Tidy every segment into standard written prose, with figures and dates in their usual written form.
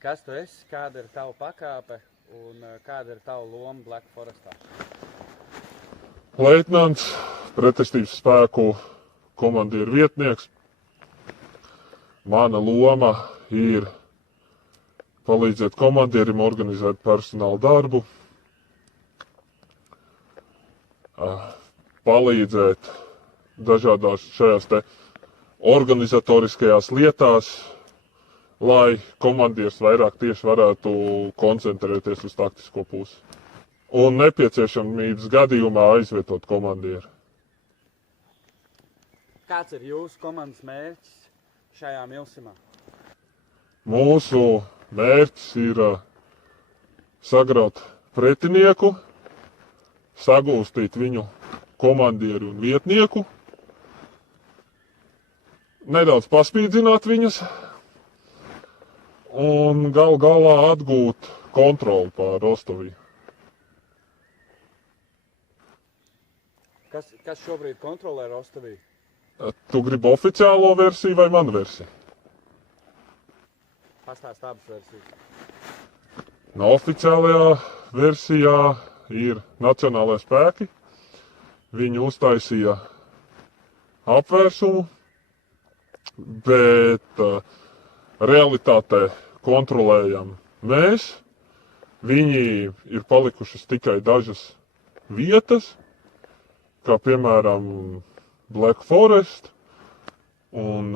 Kas tu esi, kāda ir tava pakāpe un kāda ir tava loma Black Forestā? Leitnants, pretestības spēku komandieru vietnieks. Mana loma ir palīdzēt komandierim organizēt personāla darbu, palīdzēt dažādās šajās te organizatoriskajās lietās, lai komandieris vairāk tieši varētu koncentrēties uz taktisko pusi. Un nepieciešamības gadījumā aizvietot komandieru. Kāds ir jūsu komandas mērķis šajā milsimā? Mūsu mērķis ir sagraut pretinieku, sagūstīt viņu komandieru un vietnieku, nedaudz paspīdzināt viņus un gal galā atgūt kontroli pār Rostoviju. Kas šobrīd kontrolē Rostoviju? Tu gribi oficiālo versiju vai manu versiju? Pastāst abas versijas. No oficiālajā versijā ir nacionālajie spēki. Viņi uztaisīja apvērsumu, bet realitātē kontrolējam mēs. Viņi ir palikušas tikai dažas vietas, kā piemēram Black Forest un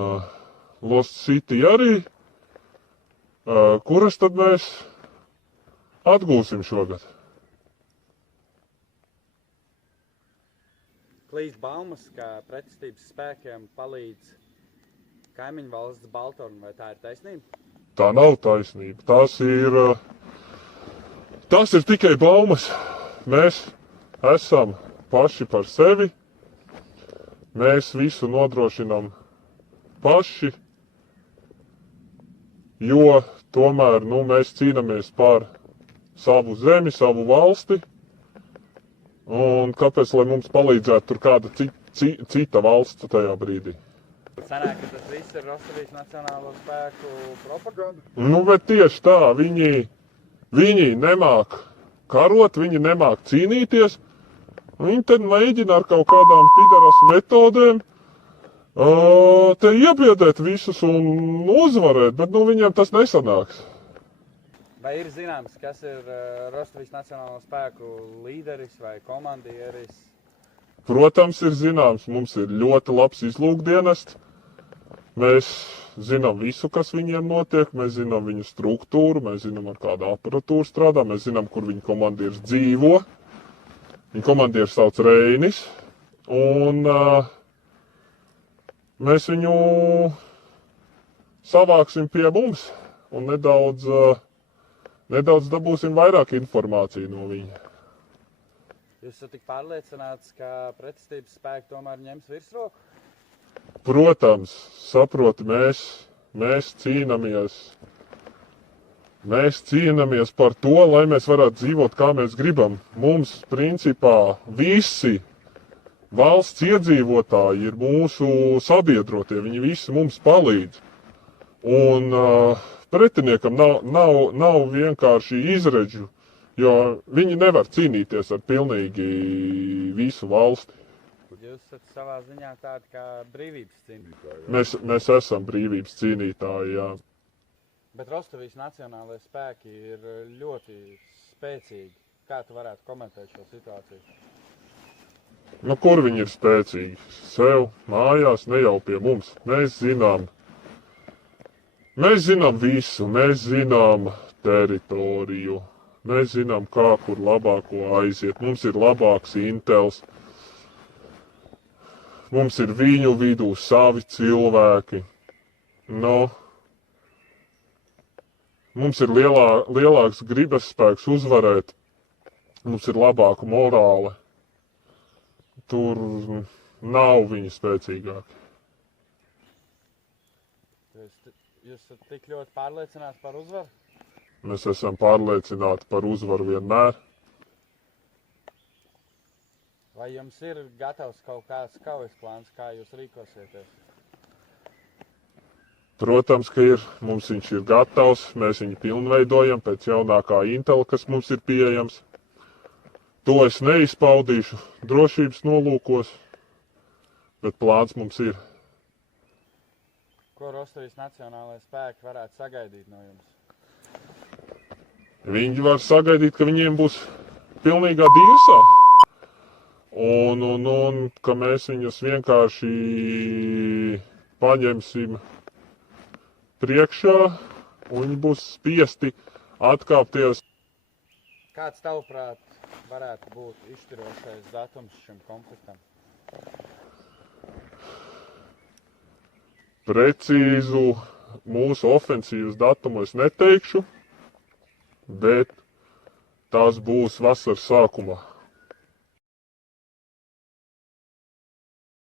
Lost City arī, kuras tad mēs atgūsim šogad. Klīst baumas, ka pretestības spēkiem palīdz kaimiņu valsts Baltorna, vai tā ir taisnība? Tā nav taisnība. Tas ir tikai baumas. Mēs esam paši par sevi. Mēs visu nodrošinām paši, jo tomēr mēs cīnāmies par savu zemi, savu valsti. Un kāpēc, lai mums palīdzētu tur kāda cita valsts tajā brīdī? Sanāk, ka tas viss ir Rostovijas Nacionālo spēku propaganda? Bet tieši tā, viņi nemāk karot, viņi nemāk cīnīties. Viņi tad mēģina ar kaut kādām pidaras metodēm te iebiedēt visus un uzvarēt, bet viņiem tas nesanāks. Vai ir zināms, kas ir Rostovijas Nacionālo spēku līderis vai komandieris? Protams, ir zināms. Mums ir ļoti labs izlūkdienests. Mēs zinām visu, kas viņiem notiek. Mēs zinām viņu struktūru, mēs zinām, ar kādu aparatūru strādā, mēs zinām, kur viņa komandieris dzīvo. Viņa komandieris sauc Reinis. Un mēs viņu savāksim pie mums un nedaudz dabūsim vairāk informāciju no viņa. Jūs esat tik pārliecināts, ka pretestības spēki tomēr ņems virsroku? Protams, saproti, mēs cīnāmies. Mēs cīnāmies par to, lai mēs varētu dzīvot, kā mēs gribam. Mums, principā, visi valsts iedzīvotāji ir mūsu sabiedrotie. Viņi visi mums palīdz. Un pretiniekam nav vienkārši izredžu, jo viņi nevar cīnīties ar pilnīgi visu valsti. Jūs esat savā ziņā tādi kā brīvības cīnītāji. Mēs esam brīvības cīnītāji, jā. Bet Rostovijas Nacionālajie spēki ir ļoti spēcīgi. Kā tu varētu komentēt šo situāciju? Kur viņi ir spēcīgi? Sev, mājās, ne jau pie mums. Mēs zinām visu, mēs zinām teritoriju, mēs zinām, kā kur labāko aiziet. Mums ir labāks intels, mums ir viņu vidū savi cilvēki. Mums ir lielāks gribas spēks uzvarēt, mums ir labāka morāle. Tur nav viņi spēcīgāki. Jūs esat tik ļoti pārliecināti par uzvaru? Mēs esam pārliecināti par uzvaru vienmēr. Vai jums ir gatavs kaut kāds kaujas plāns, kā jūs rīkosieties? Protams, ka mums viņš ir gatavs, mēs viņu pilnveidojam pēc jaunākā Intela, kas mums ir pieejams. To es neizpaudīšu drošības nolūkos, bet plāns mums ir. Ko Rostovijas nacionālajie spēki varētu sagaidīt no jums? Viņi var sagaidīt, ka viņiem būs pilnīgā dirsā. Un ka mēs viņus vienkārši paņemsim priekšā, un viņi būs spiesti atkāpties. Kāds tavuprāt varētu būt izšķirošais datums šim konfliktam? Precīzu mūsu ofensīvas datumu es neteikšu, bet tās būs vasaras sākumā.